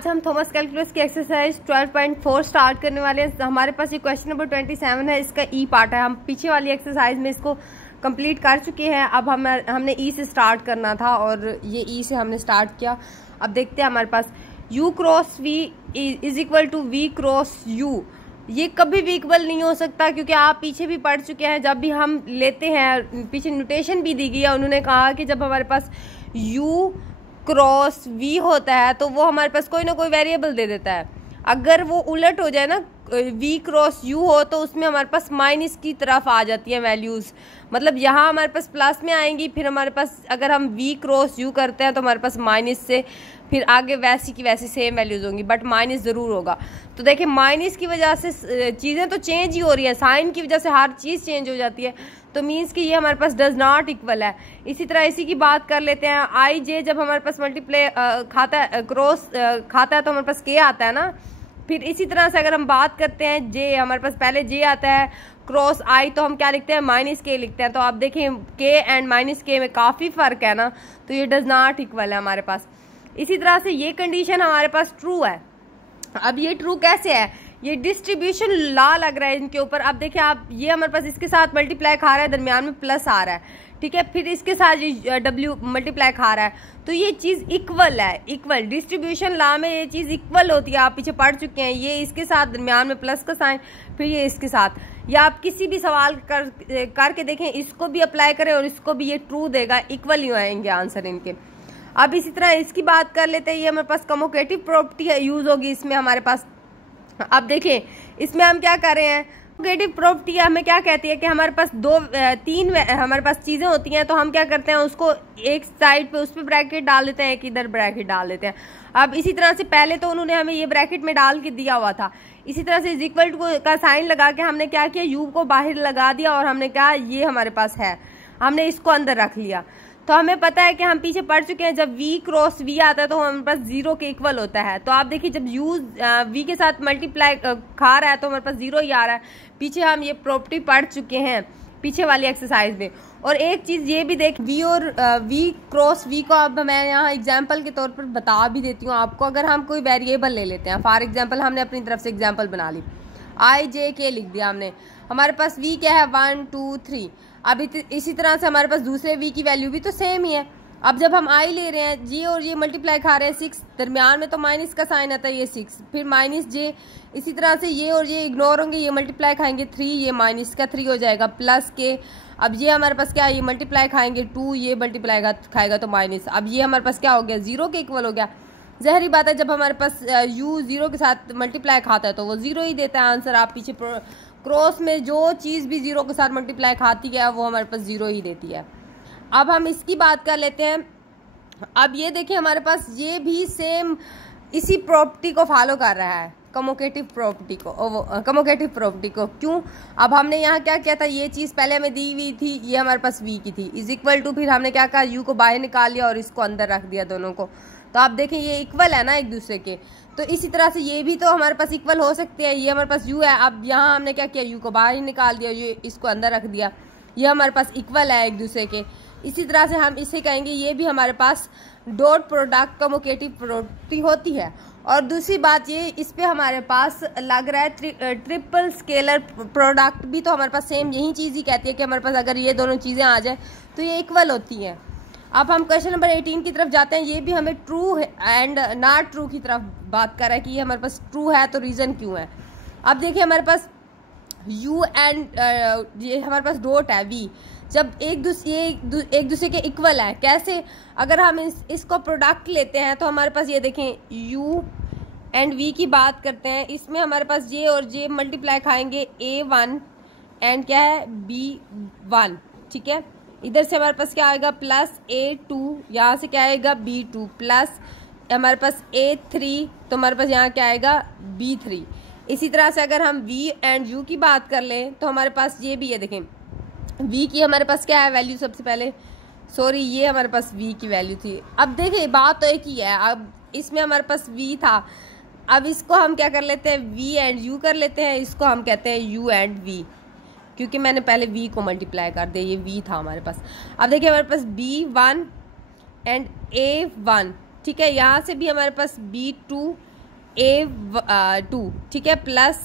आज हम Thomas calculus की एक्सरसाइज 12.4 स्टार्ट करने वाले हैं। हमारे पास ये क्वेश्चन नंबर 27 है, इसका ई पार्ट है। हम पीछे वाली एक्सरसाइज में इसको कंप्लीट कर चुके हैं। अब हमने ई से स्टार्ट करना था और ये ई से हमने स्टार्ट किया। अब देखते हैं हमारे पास u cross v is equal to v cross u। ये कभी भी इक्वल नहीं हो सकता, क्योंकि आप पीछे भी पढ़ चुके हैं। जब भी हम लेते हैं, पीछे नोटेशन भी दी गई है, उन्होंने कहा कि जब हमारे पास u क्रॉस v होता है तो वो हमारे पास कोई ना कोई वेरिएबल दे देता है। अगर वो उलट हो जाए ना, v क्रॉस u हो, तो उसमें हमारे पास माइनस की तरफ आ जाती हैं वैल्यूज़। मतलब यहाँ हमारे पास प्लस में आएंगी, फिर हमारे पास अगर हम v क्रॉस u करते हैं तो हमारे पास माइनस से फिर आगे वैसी की वैसी सेम वैल्यूज़ होंगी, बट माइनस ज़रूर होगा। तो देखिए, माइनस की वजह से चीज़ें तो चेंज ही हो रही है, साइन की वजह से हर चीज़ चेंज हो जाती है। तो मीन्स कि ये हमारे पास डज नॉट इक्वल है। इसी तरह इसी की बात कर लेते हैं। आई जे जब हमारे पास मल्टीप्ले खाता है, क्रॉस खाता है, तो हमारे पास के आता है ना। फिर इसी तरह से अगर हम बात करते हैं जे, हमारे पास पहले जे आता है क्रॉस आई, तो हम क्या लिखते हैं, माइनस के लिखते हैं। तो आप देखें के एंड माइनस के में काफ़ी फ़र्क है ना, तो ये डज नॉट इक्वल है हमारे पास। इसी तरह से ये कंडीशन हमारे पास ट्रू है। अब ये ट्रू कैसे है, ये डिस्ट्रीब्यूशन लॉ लग रहा है इनके ऊपर। अब देखिए आप, ये हमारे पास इसके साथ मल्टीप्लाई खा रहा है, दरमियान में प्लस आ रहा है, ठीक है। फिर इसके साथ ये डब्ल्यू मल्टीप्लाई खा रहा है, तो ये चीज़ इक्वल है। इक्वल डिस्ट्रीब्यूशन लॉ में ये चीज़ इक्वल होती है, आप पीछे पढ़ चुके हैं। ये इसके साथ दरमियान में प्लस का साइन, फिर ये इसके साथ। या आप किसी भी सवाल करके देखें, इसको भी अप्लाई करें और इसको भी, ये ट्रू देगा, इक्वल ही आएंगे आंसर इनके। अब इसी तरह इसकी बात कर लेते हैं। ये हमारे पास कम्यूटेटिव प्रॉपर्टी है, यूज होगी इसमें हमारे पास। अब देखें इसमें हम क्या कर रहे हैं, कम्यूटेटिव प्रॉपर्टी हमें क्या कहती है कि हमारे पास तीन हमारे पास चीज़ें होती हैं, तो हम क्या करते हैं, उसको एक साइड पे उस पर ब्रैकेट डाल देते हैं, एक इधर ब्रैकेट डाल देते हैं। अब इसी तरह से पहले तो उन्होंने हमें ये ब्रैकेट में डाल के दिया हुआ था। इसी तरह से इज इक्वल टू का साइन लगा के हमने क्या किया, यू को बाहर लगा दिया और हमने कहा ये हमारे पास है, हमने इसको अंदर रख लिया। तो हमें पता है कि हम पीछे पढ़ चुके हैं, जब v क्रॉस v आता है तो हमारे पास 0 के इक्वल होता है। तो आप देखिए, जब u v के साथ मल्टीप्लाई खा रहा है तो हमारे पास 0 ही आ रहा है। पीछे हम ये प्रॉपर्टी पढ़ चुके हैं पीछे वाली एक्सरसाइज में। और एक चीज़ ये भी देख, v और v क्रॉस v को अब मैं यहाँ एग्जाम्पल के तौर पर बता भी देती हूँ आपको। अगर हम कोई वेरिएबल ले लेते हैं, फॉर एग्जाम्पल हमने अपनी तरफ से एग्जाम्पल बना ली, आई जे के लिख दिया हमने। हमारे पास v क्या है, 1 2 3। अब इसी तरह से हमारे पास दूसरे v की वैल्यू भी तो सेम ही है। अब जब हम i ले रहे हैं, j और ये मल्टीप्लाई खा रहे हैं 6, दरमियान में तो माइनस का साइन आता है, ये 6, फिर माइनस j। इसी तरह से ये और ये इग्नोर होंगे, ये मल्टीप्लाई खाएंगे 3, ये माइनस का 3 हो जाएगा, प्लस के। अब ये हमारे पास क्या है, ये मल्टीप्लाई खाएंगे 2, ये मल्टीप्लाई खाएगा तो माइनस। अब ये हमारे पास क्या हो गया, 0 के इक्वल हो गया। ज़ाहिर बात है, जब हमारे पास u 0 के साथ मल्टीप्लाई खाता है तो वो 0 ही देता है आंसर। आप पीछे क्रॉस में जो चीज़ भी 0 के साथ मल्टीप्लाई खाती है वो हमारे पास 0 ही देती है। अब हम इसकी बात कर लेते हैं। अब ये देखिए, हमारे पास ये भी सेम इसी प्रॉपर्टी को फॉलो कर रहा है, कम्यूटेटिव प्रॉपर्टी को। क्यों, अब हमने यहाँ क्या किया था, ये चीज़ पहले हमें दी हुई थी, ये हमारे पास v की थी, इज इक्वल टू, फिर हमने क्या कहा, u को बाहर निकाल लिया और इसको अंदर रख दिया दोनों को। तो आप देखें ये इक्वल है ना एक दूसरे के। तो इसी तरह से ये भी तो हमारे पास इक्वल हो सकते हैं। ये हमारे पास u है, अब यहाँ हमने क्या किया, u को बाहर ही निकाल दिया, ये इसको अंदर रख दिया, ये हमारे पास इक्वल है एक दूसरे के। इसी तरह से हम इसे कहेंगे, ये भी हमारे पास डॉट प्रोडक्ट कम्यूटेटिव प्रॉपर्टी होती है। और दूसरी बात ये, इस पे हमारे पास लग रहा है ट्रिपल स्केलर प्रोडक्ट भी, तो हमारे पास सेम यही चीज़ ही कहती है कि हमारे पास अगर ये दोनों चीज़ें आ जाए तो ये इक्वल होती हैं। अब हम क्वेश्चन नंबर 18 की तरफ जाते हैं। ये भी हमें ट्रू एंड नॉट ट्रू की तरफ बात कर रहा है कि ये हमारे पास ट्रू है तो रीज़न क्यों है। अब देखिए, हमारे पास u एंड ये हमारे पास डॉट है v, जब एक दूसरे के इक्वल है। कैसे, अगर हम इसको प्रोडक्ट लेते हैं तो हमारे पास ये देखें, u एंड v की बात करते हैं, इसमें हमारे पास j और j मल्टीप्लाई खाएंगे a1 एंड क्या है, b1, ठीक है। इधर से हमारे पास क्या आएगा, प्लस a2, यहाँ से क्या आएगा, b2, प्लस हमारे पास a3, तो हमारे पास यहाँ क्या आएगा, b3। इसी तरह से अगर हम v एंड u की बात कर लें तो हमारे पास ये भी है, देखें v की हमारे पास क्या है वैल्यू, सबसे पहले सॉरी ये हमारे पास v की वैल्यू थी। अब देखिए बात तो एक ही है, अब इसमें हमारे पास v था, अब इसको हम क्या कर लेते हैं, v एंड u कर लेते हैं, इसको हम कहते हैं u एंड v, क्योंकि मैंने पहले v को मल्टीप्लाई कर दिया, ये v था हमारे पास। अब देखिए हमारे पास b1 एंड a1, ठीक है। यहाँ से भी हमारे पास b2 A2, ठीक है, प्लस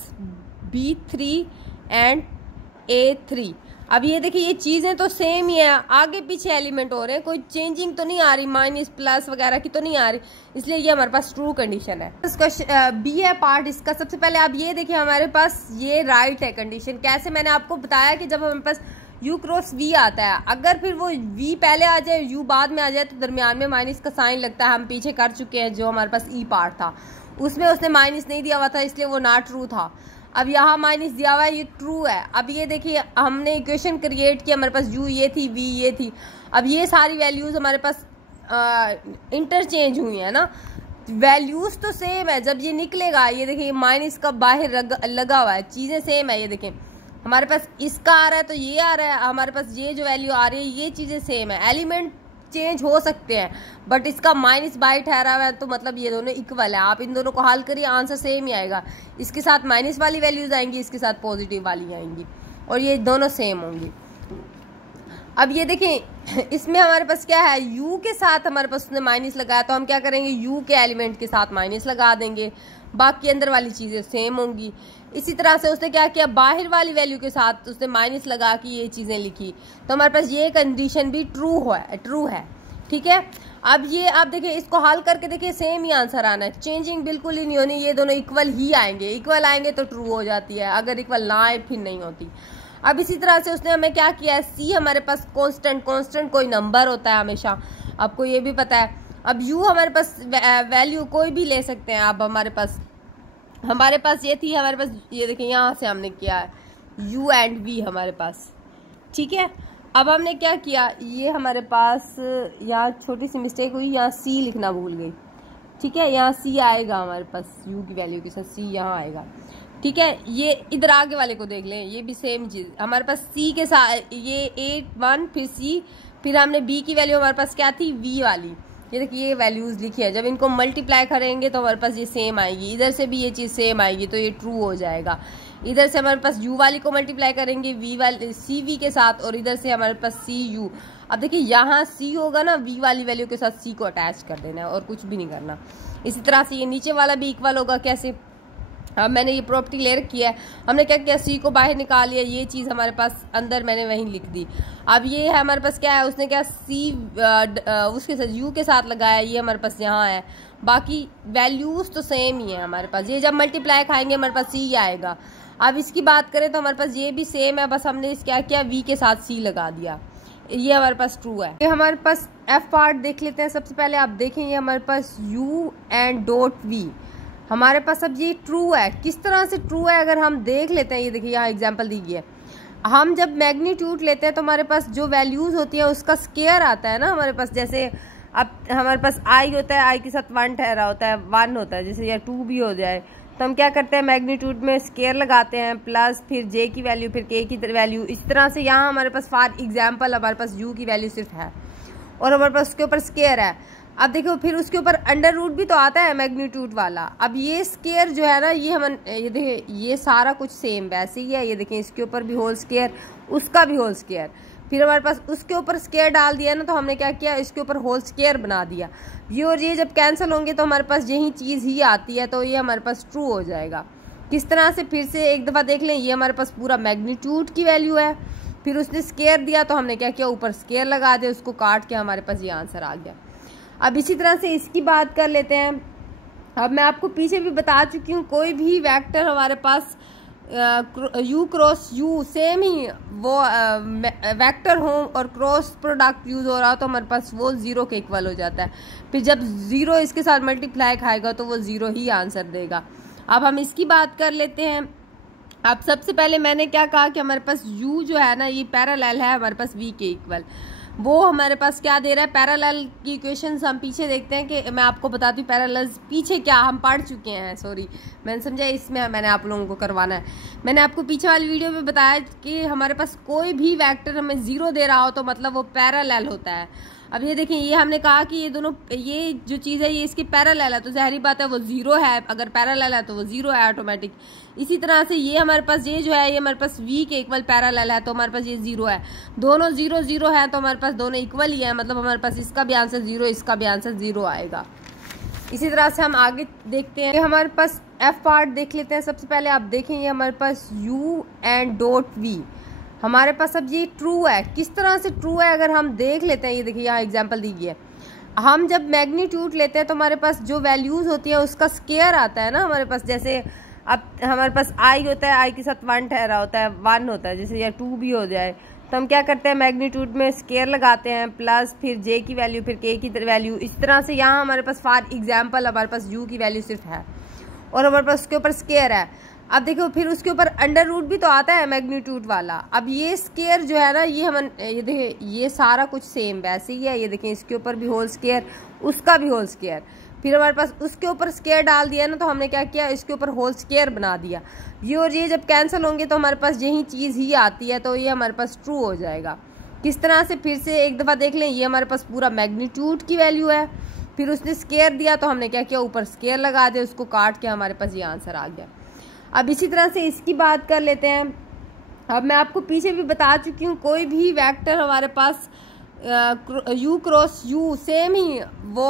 B3 एंड A3। अब ये देखिए ये चीज़ें तो सेम ही है, आगे पीछे एलिमेंट हो रहे हैं, कोई चेंजिंग तो नहीं आ रही, माइनस प्लस वगैरह की तो नहीं आ रही, इसलिए ये हमारे पास ट्रू कंडीशन है। इसका बी है पार्ट इसका। सबसे पहले आप ये देखिए हमारे पास ये राइट है कंडीशन। कैसे, मैंने आपको बताया कि जब हमारे पास u क्रॉस v आता है, अगर फिर वो v पहले आ जाए u बाद में आ जाए तो दरमियान में माइनस का साइन लगता है। हम पीछे कर चुके हैं, जो हमारे पास ई पार्ट था उसमें उसने माइनस नहीं दिया हुआ था, इसलिए वो नॉट ट्रू था। अब यहाँ माइनस दिया हुआ है, ये ट्रू है। अब ये देखिए हमने इक्वेशन क्रिएट किया, हमारे पास u ये थी, v ये थी। अब ये सारी वैल्यूज़ हमारे पास इंटरचेंज हुई है ना, वैल्यूज़ तो सेम है। जब ये निकलेगा, ये देखिए माइनस का बाहर लगा हुआ है, चीज़ें सेम है। ये देखें हमारे पास इसका आ रहा है तो ये आ रहा है, हमारे पास ये जो वैल्यू आ रही है ये चीज़ें सेम है। एलिमेंट चेंज हो सकते हैं बट इसका माइनस बाई ठहरा हुआ है, तो मतलब ये दोनों इक्वल है। आप इन दोनों को हल करिए, आंसर सेम ही आएगा। इसके साथ माइनस वाली वैल्यूज आएंगी, इसके साथ पॉजिटिव वाली आएंगी, और ये दोनों सेम होंगी। अब ये देखें इसमें हमारे पास क्या है, u के साथ हमारे पास उसने माइनस लगाया, तो हम क्या करेंगे, u के एलिमेंट के साथ माइनस लगा देंगे, बाकी अंदर वाली चीज़ें सेम होंगी। इसी तरह से उसने क्या किया, बाहर वाली वैल्यू के साथ उसने माइनस लगा के ये चीज़ें लिखी, तो हमारे पास ये कंडीशन भी ट्रू है, ठीक है। अब ये आप देखिए इसको हल करके देखिए सेम ही आंसर आना है, चेंजिंग बिल्कुल ही नहीं होनी, ये दोनों इक्वल ही आएंगे। इक्वल आएंगे तो ट्रू हो जाती है, अगर इक्वल ना आए फिर नहीं होती। अब इसी तरह से उसने हमें क्या किया है, सी हमारे पास कांस्टेंट कोई नंबर होता है हमेशा, आपको ये भी पता है। अब यू हमारे पास वैल्यू कोई भी ले सकते हैं। अब हमारे पास ये थी, हमारे पास ये देखिए यहाँ से हमने किया है u एंड v हमारे पास, ठीक है। अब हमने क्या किया, ये हमारे पास यहाँ छोटी सी मिस्टेक हुई, यहाँ c लिखना भूल गई, ठीक है। यहाँ c आएगा हमारे पास, u की वैल्यू के साथ c यहाँ आएगा, ठीक है। ये इधर आगे वाले को देख लें, ये भी सेम चीज़ हमारे पास c के साथ, ये 8 1 फिर c, फिर हमने b की वैल्यू हमारे पास क्या थी, v वाली। ये देखिए ये वैल्यूज़ लिखी है, जब इनको मल्टीप्लाई करेंगे तो हमारे पास ये सेम आएगी, इधर से भी ये चीज़ सेम आएगी, तो ये ट्रू हो जाएगा। इधर से हमारे पास u वाली को मल्टीप्लाई करेंगे v वाली cv के साथ, और इधर से हमारे पास cu। अब देखिए यहाँ c होगा ना, v वाली वैल्यू के साथ c को अटैच कर देना है और कुछ भी नहीं करना। इसी तरह से ये नीचे वाला भी इक्वल होगा। कैसे, अब मैंने ये प्रॉपर्टी ले रखी है, हमने क्या किया, सी को बाहर निकाल लिया, ये चीज़ हमारे पास अंदर मैंने वहीं लिख दी। अब ये है हमारे पास क्या है, उसने क्या सी उसके साथ यू के साथ लगाया, ये हमारे पास यहाँ है, बाकी वैल्यूज़ तो सेम ही है हमारे पास। ये जब मल्टीप्लाई खाएंगे हमारे पास सी आएगा। अब इसकी बात करें तो हमारे पास ये भी सेम है, बस हमने क्या किया, वी के साथ सी लगा दिया, ये हमारे पास ट्रू है। ये हमारे पास एफ पार्ट देख लेते हैं। सबसे पहले आप देखें ये हमारे पास u एंड डॉट वी हमारे पास अब ये ट्रू है। किस तरह से ट्रू है अगर हम देख लेते हैं, ये देखिए यहाँ एग्जांपल दी गई है। हम जब मैग्नीट्यूड लेते हैं तो हमारे पास जो वैल्यूज़ होती है उसका स्केयर आता है ना हमारे पास। जैसे अब हमारे पास i होता है, i के साथ 1 ठहरा होता है, 1 होता है, जैसे या 2 भी हो जाए तो हम क्या करते हैं, मैग्नीट्यूड में स्केयर लगाते हैं, प्लस फिर j की वैल्यू, फिर k की वैल्यू। इस तरह से यहाँ हमारे पास फॉर एग्जाम्पल हमारे पास u की वैल्यू सिर्फ है और हमारे पास उसके ऊपर स्केयर है। अब देखो फिर उसके ऊपर अंडर रूट भी तो आता है मैग्नीट्यूड वाला। अब ये स्केयर जो है ना, ये देखिए ये सारा कुछ सेम वैसे ही है। ये देखें इसके ऊपर भी होल स्केयर, उसका भी होल स्केयर, फिर हमारे पास उसके ऊपर स्केयर डाल दिया ना, तो हमने क्या किया, इसके ऊपर होल स्केयर बना दिया। ये और ये जब कैंसिल होंगे तो हमारे पास यही चीज़ ही आती है, तो ये हमारे पास ट्रू हो जाएगा। किस तरह से, फिर से एक दफ़ा देख लें। ये हमारे पास पूरा मैग्नीट्यूड की वैल्यू है, फिर उसने स्केयर दिया तो हमने क्या किया, ऊपर स्केयर लगा दिया, उसको काट के हमारे पास ये आंसर आ गया। अब इसी तरह से इसकी बात कर लेते हैं। अब मैं आपको पीछे भी बता चुकी हूँ, कोई भी वेक्टर हमारे पास u क्रॉस u सेम ही वो वेक्टर हो और क्रॉस प्रोडक्ट यूज़ हो रहा हो तो हमारे पास वो 0 के इक्वल हो जाता है। फिर जब 0 इसके साथ मल्टीप्लाई खाएगा तो वो 0 ही आंसर देगा। अब हम इसकी बात कर लेते हैं। अब सबसे पहले मैंने क्या कहा कि हमारे पास u जो है ना, ये पैरेलल है हमारे पास v के इक्वल। वो हमारे पास क्या दे रहा है, पैरेलल की इक्वेशंस हम पीछे देखते हैं कि मैं आपको बताती हूँ पैरेलल पीछे क्या हम पढ़ चुके हैं। सॉरी मैंने समझा इसमें मैंने आप लोगों को करवाना है। मैंने आपको पीछे वाली वीडियो में बताया कि हमारे पास कोई भी वेक्टर हमें 0 दे रहा हो तो मतलब वो पैरेलल होता है। अब ये देखें, ये हमने कहा कि ये दोनों, ये जो चीज़ है ये इसकी पैरेलल है, तो ज़ाहिरी बात है वो 0 है। अगर पैरेलल है तो वो 0 है ऑटोमेटिक। इसी तरह से ये हमारे पास ये जो है, ये हमारे पास v के इक्वल पैरेलल है, तो हमारे पास ये 0 है। दोनों 0 0 है तो हमारे पास दोनों इक्वल ही है, मतलब हमारे पास इसका भी आंसर 0, इसका भी आंसर 0 आएगा। इसी तरह से हम आगे देखते हैं कि हमारे पास एफ पार्ट देख लेते हैं। सबसे पहले आप देखेंगे हमारे पास u एंड डॉट v, हमारे पास अब ये ट्रू है। किस तरह से ट्रू है अगर हम देख लेते हैं, ये देखिए यहाँ एग्जांपल दी गई है। हम जब मैग्नीट्यूड लेते हैं तो हमारे पास जो वैल्यूज़ होती है उसका स्केयर आता है ना हमारे पास। जैसे अब हमारे पास i होता है, i के साथ 1 ठहरा होता है, 1 होता है, जैसे या 2 भी हो जाए तो हम क्या करते हैं मैग्नीट्यूड में स्केयर लगाते हैं प्लस फिर j की वैल्यू फिर k की वैल्यू। इस तरह से यहाँ हमारे पास फॉर एग्जांपल हमारे पास u की वैल्यू सिर्फ है और हमारे पास उसके ऊपर स्केयर है। अब देखो फिर उसके ऊपर अंडर रूट भी तो आता है मैग्नीट्यूड वाला। अब ये स्केयर जो है ना ये देखिए ये सारा कुछ सेम वैसे ही है। ये देखें इसके ऊपर भी होल स्केयर, उसका भी होल स्केयर, फिर हमारे पास उसके ऊपर स्केयर डाल दिया ना तो हमने क्या किया इसके ऊपर होल स्केयर बना दिया। ये और ये जब कैंसिल होंगे तो हमारे पास यही चीज़ ही आती है, तो ये हमारे पास ट्रू हो जाएगा। किस तरह से फिर से एक दफ़ा देख लें, ये हमारे पास पूरा मैग्नीट्यूड की वैल्यू है, फिर उसने स्केयर दिया तो हमने क्या किया ऊपर स्केयर लगा दिया, उसको काट के हमारे पास ये आंसर आ गया। अब इसी तरह से इसकी बात कर लेते हैं। अब मैं आपको पीछे भी बता चुकी हूँ कोई भी वेक्टर हमारे पास u क्रॉस u सेम ही वो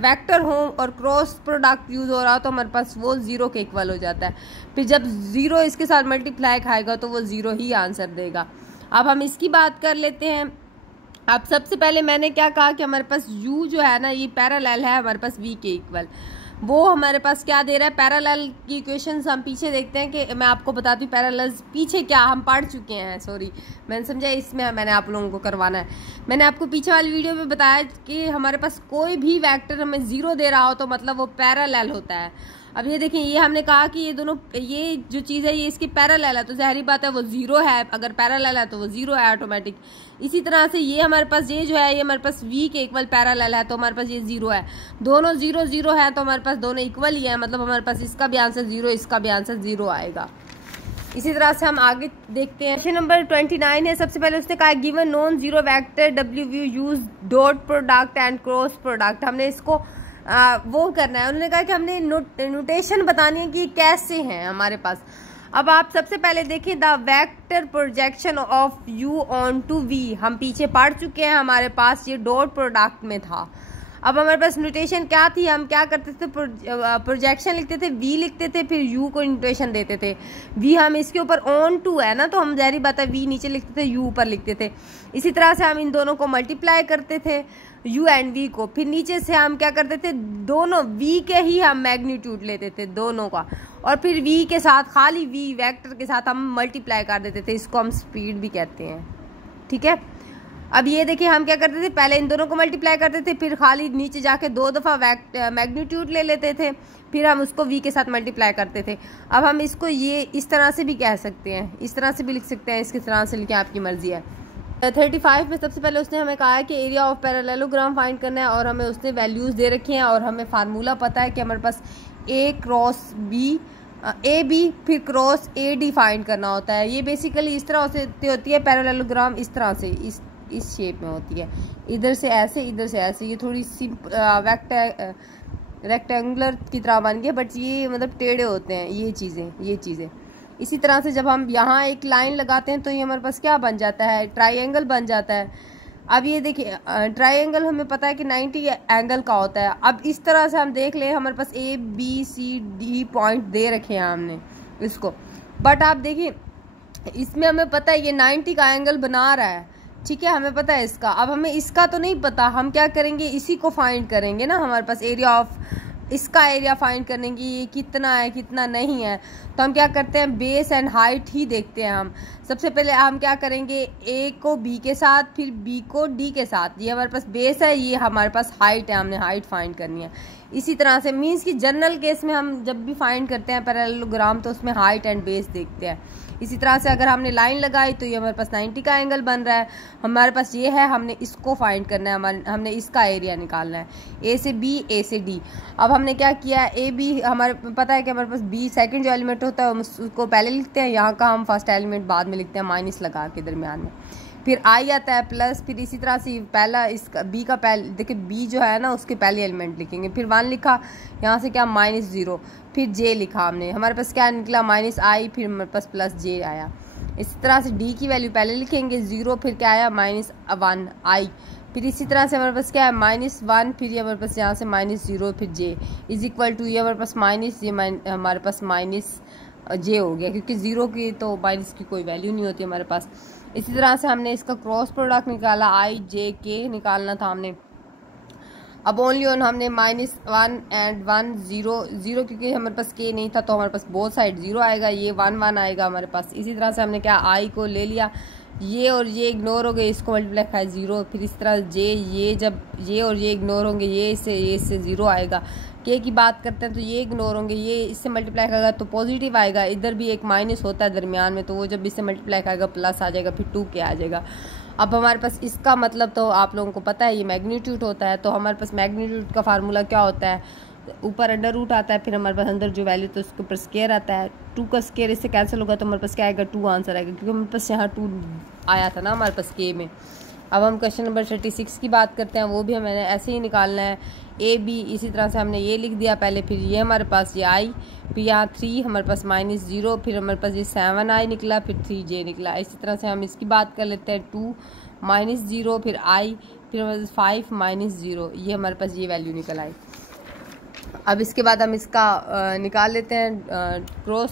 वेक्टर हो और क्रॉस प्रोडक्ट यूज़ हो रहा हो तो हमारे पास वो 0 के इक्वल हो जाता है। फिर जब 0 इसके साथ मल्टीप्लाई खाएगा तो वो 0 ही आंसर देगा। अब हम इसकी बात कर लेते हैं। अब सबसे पहले मैंने क्या कहा कि हमारे पास u जो है ना ये पैरेलल है हमारे पास v के इक्वल। वो हमारे पास क्या दे रहा है पैरेलल की इक्वेशंस हम पीछे देखते हैं कि मैं आपको बताती हूँ पैरेलल पीछे क्या हम पढ़ चुके हैं। सॉरी मैंने समझा इसमें मैंने आप लोगों को करवाना है। मैंने आपको पीछे वाली वीडियो में बताया कि हमारे पास कोई भी वेक्टर हमें 0 दे रहा हो तो मतलब वो पैरेलल होता है। अब ये देखें ये हमने कहा कि ये दोनों ये जो चीज़ है ये इसकी पैरेलल है तो ज़ाहिरी बात है वो 0 है। अगर पैरेलल है तो वो 0 है ऑटोमेटिक। इसी तरह से ये हमारे पास ये जो है ये हमारे पास v के इक्वल पैरेलल है तो हमारे पास ये 0 है। दोनों 0 0 है तो हमारे पास दोनों इक्वल ही है, मतलब हमारे पास इसका भी आंसर 0 इसका भी आंसर 0 आएगा। इसी तरह से हम आगे देखते हैं। क्वेश्चन नंबर 29 है। सबसे पहले उसने कहा given non zero vector w use dot product and cross product. हमने इसको वो करना है। उन्होंने कहा कि हमने नोटेशन बतानी है कि कैसे हैं हमारे पास। अब आप सबसे पहले देखिए the vector projection of u onto v हम पीछे पढ़ चुके हैं, हमारे पास ये डॉट प्रोडक्ट में था। अब हमारे पास नोटेशन क्या थी, हम क्या करते थे प्रोजेक्शन लिखते थे v लिखते थे फिर u को नोटेशन देते थे। v हम इसके ऊपर ऑन टू है ना तो हम ज़ाहिर बात है v नीचे लिखते थे u ऊपर लिखते थे। इसी तरह से हम इन दोनों को मल्टीप्लाई करते थे u एंड v को, फिर नीचे से हम क्या करते थे दोनों v के ही हम मैग्नीट्यूड लेते थे दोनों का और फिर v के साथ खाली v वेक्टर के साथ हम मल्टीप्लाई कर देते थे। इसको हम स्पीड भी कहते हैं, ठीक है। अब ये देखिए हम क्या करते थे पहले इन दोनों को मल्टीप्लाई करते थे फिर खाली नीचे जाके 2 दफ़ा मैग्नीट्यूड ले लेते थे फिर हम उसको v के साथ मल्टीप्लाई करते थे। अब हम इसको ये इस तरह से भी कह सकते हैं, इस तरह से भी लिख सकते हैं, इसकी तरह से लिखें आपकी मर्जी है। 35 में सबसे पहले उसने हमें कहा है कि एरिया ऑफ पैरेललोग्राम फाइंड करना है और हमें उसने वैल्यूज़ दे रखी हैं और हमें फार्मूला पता है कि हमारे पास a cross b A B फिर क्रॉस ए डी फाइंड करना होता है। ये बेसिकली इस तरह से होती है पैरेललोग्राम, इस तरह से इस शेप में होती है, इधर से ऐसे इधर से ऐसे। ये थोड़ी सी रेक्टेंगुलर की तरह बन गई बट ये मतलब टेढ़े होते हैं ये चीज़ें। इसी तरह से जब हम यहाँ एक लाइन लगाते हैं तो ये हमारे पास क्या बन जाता है ट्राइंगल बन जाता है। अब ये देखिए ट्राइंगल हमें पता है कि 90 एंगल का होता है। अब इस तरह से हम देख लें हमारे पास A B C D point दे रखे हैं हमने इसको, बट आप देखिए इसमें हमें पता है ये 90 का एंगल बना रहा है, ठीक है, हमें पता है इसका। अब हमें इसका तो नहीं पता, हम क्या करेंगे इसी को फाइंड करेंगे ना। हमारे पास एरिया ऑफ इसका एरिया फाइंड करने की ये कितना है कितना नहीं है तो हम क्या करते हैं बेस एंड हाइट ही देखते हैं। हम सबसे पहले हम क्या करेंगे ए को बी के साथ फिर बी को डी के साथ। ये हमारे पास बेस है, ये हमारे पास हाइट है, हमने हाइट फाइंड करनी है। इसी तरह से मीन्स कि जनरल केस में हम जब भी फाइंड करते हैं पैरेललोग्राम तो उसमें हाइट एंड बेस देखते हैं। इसी तरह से अगर हमने लाइन लगाई तो ये हमारे पास 90 का एंगल बन रहा है, हमारे पास ये है, हमने इसको फाइंड करना है, हमने इसका एरिया निकालना है ए से बी ए से डी। अब हमने क्या किया ए बी हमारे पता है कि हमारे पास बी सेकंड जो एलिमेंट होता है उसको पहले लिखते हैं, यहाँ का हम फर्स्ट एलिमेंट बाद में लिखते हैं माइनस लगा के दरमियान में, फिर आई आता है प्लस, फिर इसी तरह से पहला इसका बी का पहले देखिए बी जो है ना उसके पहले एलिमेंट लिखेंगे, फिर 1 लिखा, यहाँ से क्या -0, फिर जे लिखा हमने, हमारे पास क्या निकला -i, फिर हमारे पास +j आया। इसी तरह से डी की वैल्यू पहले लिखेंगे 0, फिर क्या आया -1 i, फिर इसी तरह से हमारे पास क्या है -1, फिर ये हमारे पास यहाँ से -0, फिर j इज इक्वल टू ये हमारे पास माइनस, ये हमारे पास -j हो गया, क्योंकि 0 की तो माइनस की कोई वैल्यू नहीं होती हमारे पास। इसी तरह से हमने इसका क्रॉस प्रोडक्ट निकाला, i j k निकालना था हमने। अब ओनली ऑन हमने -1 एंड 1 0 क्योंकि हमारे पास k नहीं था तो हमारे पास बोथ साइड 0 आएगा, ये 1 1 आएगा हमारे पास। इसी तरह से हमने क्या i को ले लिया, ये और ये इग्नोर हो गए, इसको मल्टीप्लाई किया 0, फिर इस तरह j, ये जब ये और ये इग्नोर होंगे, ये इससे 0 आएगा। k की बात करते हैं तो ये इग्नोर होंगे, ये इससे मल्टीप्लाई करेगा तो पॉजिटिव आएगा, इधर भी एक माइनस होता है दरमियान में, तो वो जब इससे मल्टीप्लाई करेगा प्लस आ जाएगा, फिर 2k आ जाएगा। अब हमारे पास इसका मतलब तो आप लोगों को पता है, ये मैग्नीट्यूड होता है, तो हमारे पास मैग्नीट्यूड का फार्मूला क्या होता है, ऊपर अंडर रूट आता है, फिर हमारे पास अंदर जो वैल्यू तो उसके ऊपर स्केयर आता है, 2 का स्केयर इससे कैंसिल होगा तो हमारे पास क्या आएगा 2 आंसर आएगा, क्योंकि हमारे पास यहाँ 2 आया था ना हमारे पास k में। अब हम क्वेश्चन नंबर 36 की बात करते हैं, वो भी हमें ऐसे ही निकालना है, a b इसी तरह से हमने ये लिख दिया पहले, फिर ये हमारे पास ये i, फिर यहाँ 3 हमारे पास -0, फिर हमारे पास ये 7i निकला, फिर 3j निकला। इसी तरह से हम इसकी बात कर लेते हैं, 2 -0 फिर i, फिर हमारे पास 5 -0, ये हमारे पास ये वैल्यू निकल आई। अब इसके बाद हम इसका निकाल लेते हैं क्रॉस,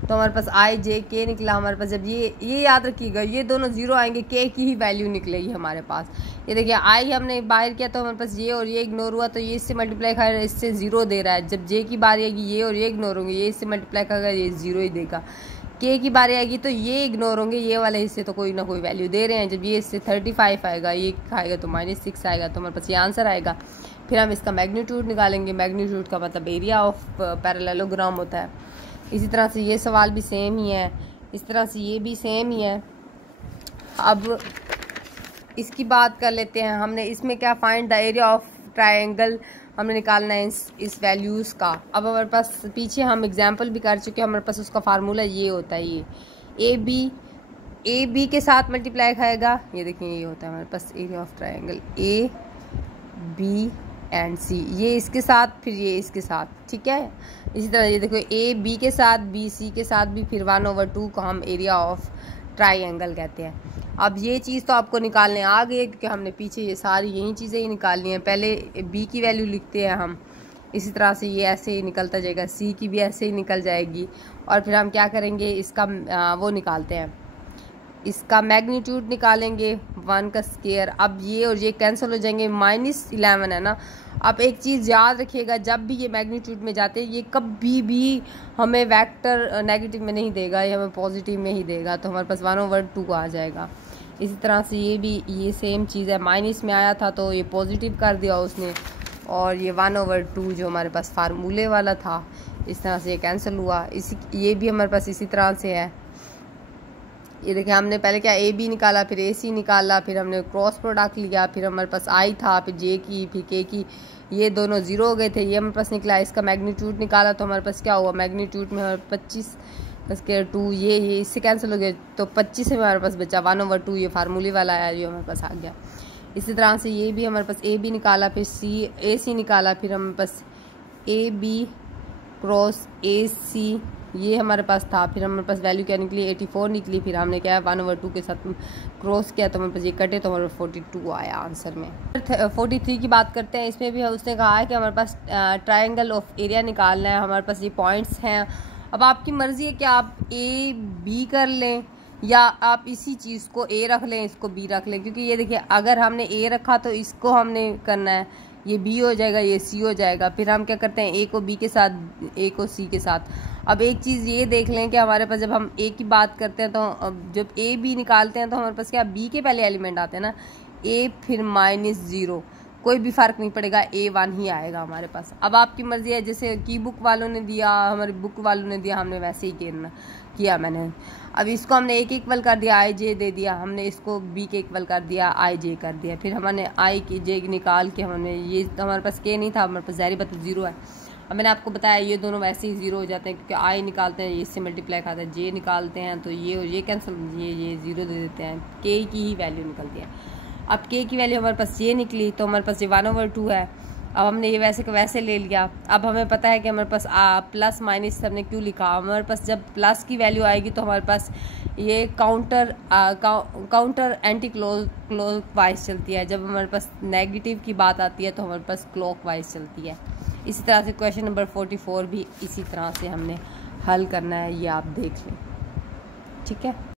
तो हमारे पास i j k निकला हमारे पास। जब ये याद रखिएगा, ये दोनों 0 आएंगे, k की ही वैल्यू निकलेगी हमारे पास। ये देखिए i हमने बाहर किया तो हमारे पास ये और ये इग्नोर हुआ, तो ये इससे मल्टीप्लाई करेगा, इससे 0 दे रहा है। जब j की बारी आएगी, ये और ये इग्नोर होंगे, ये इससे मल्टीप्लाई करेगा, ये 0 ही देगा। k की बारी आएगी तो ये इग्नोर होंगे, ये वाले हिस्से तो कोई ना कोई वैल्यू दे रहे हैं। जब ये इससे 35 आएगा, ये खाएगा तो -6 आएगा, तो हमारे पास ये आंसर आएगा। फिर हम इसका मैग्नीट्यूड निकालेंगे, मैग्नीट्यूड का मतलब एरिया ऑफ पैरेललोग्राम होता है। इसी तरह से ये सवाल भी सेम ही है, इस तरह से ये भी सेम ही है। अब इसकी बात कर लेते हैं, हमने इसमें क्या find the area of triangle हमने निकालना है इस वैल्यूज़ का। अब हमारे पास पीछे हम एग्जांपल भी कर चुके हैं, हमारे पास उसका फार्मूला ये होता है, ये ए बी के साथ मल्टीप्लाई खाएगा, ये देखें ये होता है हमारे पास area of triangle A B and C, ये इसके साथ फिर ये इसके साथ, ठीक है। इसी तरह ये देखो ए बी के साथ, बी सी के साथ भी, फिर 1/2 को हम एरिया ऑफ ट्रायंगल कहते हैं। अब ये चीज़ तो आपको निकालने आ गई है, क्योंकि हमने पीछे ये सारी यही चीज़ें ही निकालनी हैं। पहले बी की वैल्यू लिखते हैं हम, इसी तरह से ये ऐसे ही निकलता जाएगा, सी की भी ऐसे ही निकल जाएगी, और फिर हम क्या करेंगे, इसका वो निकालते हैं, इसका मैग्नीट्यूड निकालेंगे 1 का स्केयर। अब ये और ये कैंसिल हो जाएंगे, -11 है ना। अब एक चीज़ याद रखिएगा, जब भी ये मैग्नीट्यूड में जाते हैं, ये कभी भी हमें वेक्टर नेगेटिव में नहीं देगा, ये हमें पॉजिटिव में ही देगा, तो हमारे पास 1/2 आ जाएगा। इसी तरह से ये भी ये सेम चीज़ है, माइनस में आया था तो ये पॉजिटिव कर दिया उसने, और ये 1/2 जो हमारे पास फार्मूले वाला था, इस तरह से ये कैंसिल हुआ। ये भी हमारे पास इसी तरह से है। ये देखिए हमने पहले क्या ए बी निकाला, फिर ए सी निकाला, फिर हमने क्रॉस प्रोडक्ट लिया, फिर हमारे पास आई था, फिर जे की, फिर के की, ये दोनों 0 हो गए थे, ये हमारे पास निकला। इसका मैग्नीट्यूड निकाला तो हमारे पास क्या हुआ, मैग्नीट्यूड में हमारे 25 स्क्वायर 2, ये इससे कैंसिल हो गया, तो 25 से हमारे पास बचा 1/2, ये फार्मूले वाला आया जो हमारे पास आ गया। इसी तरह से ये भी हमारे पास ए बी निकाला, फिर ए सी निकाला, फिर हमारे पास ए बी क्रॉस ए सी ये हमारे पास था, फिर हमारे पास वैल्यू क्या निकली 84 निकली, फिर हमने क्या 1/2 के साथ क्रॉस किया तो हमारे पास ये कटे तो हमारे 42 आया आंसर में। 43 की बात करते हैं, इसमें भी उसने कहा है कि हमारे पास ट्रायंगल ऑफ एरिया निकालना है, हमारे पास ये पॉइंट्स हैं। अब आपकी मर्ज़ी है कि आप ए बी कर लें या आप इसी चीज़ को ए रख लें, इसको बी रख लें, क्योंकि ये देखिए अगर हमने ए रखा तो इसको हमने करना है, ये बी हो जाएगा, ये सी हो जाएगा, फिर हम क्या करते हैं ए को बी के साथ, ए को सी के साथ। अब एक चीज़ ये देख लें कि हमारे पास जब हम ए की बात करते हैं तो जब ए बी निकालते हैं तो हमारे पास क्या बी के पहले एलिमेंट आते हैं ना, ए फिर -0, कोई भी फ़र्क नहीं पड़ेगा, A1 ही आएगा हमारे पास। अब आपकी मर्ज़ी है, जैसे की बुक वालों ने दिया, हमारी बुक वालों ने दिया, हमने वैसे ही किया मैंने। अब इसको हमने ए के इक्वल कर दिया, आई जे दे दिया, हमने इसको बी के इक्वल कर दिया, आई जे कर दिया, फिर हमने आई की जे निकाल के हमने ये तो हमारे पास के नहीं था, हमारे पास ज़ाहिर बात 0 है। अब मैंने आपको बताया ये दोनों वैसे ही 0 हो जाते हैं, क्योंकि आई निकालते हैं, इससे मल्टीप्लाई खाता है, जे निकालते हैं तो ये और ये कैंसिल, ये 0 दे देते हैं, के की ही वैल्यू निकलती है। अब के की वैल्यू हमारे पास ये निकली तो हमारे पास ये 1/2 है, अब हमने ये वैसे का वैसे ले लिया। अब हमें पता है कि हमारे पास प्लस माइनस हमने क्यों लिखा, हमारे पास जब प्लस की वैल्यू आएगी तो हमारे पास ये काउंटर एंटी क्लॉक वाइज चलती है, जब हमारे पास नेगेटिव की बात आती है तो हमारे पास क्लॉक वाइज चलती है। इसी तरह से क्वेश्चन नंबर 44 भी इसी तरह से हमने हल करना है, ये आप देख लें, ठीक है।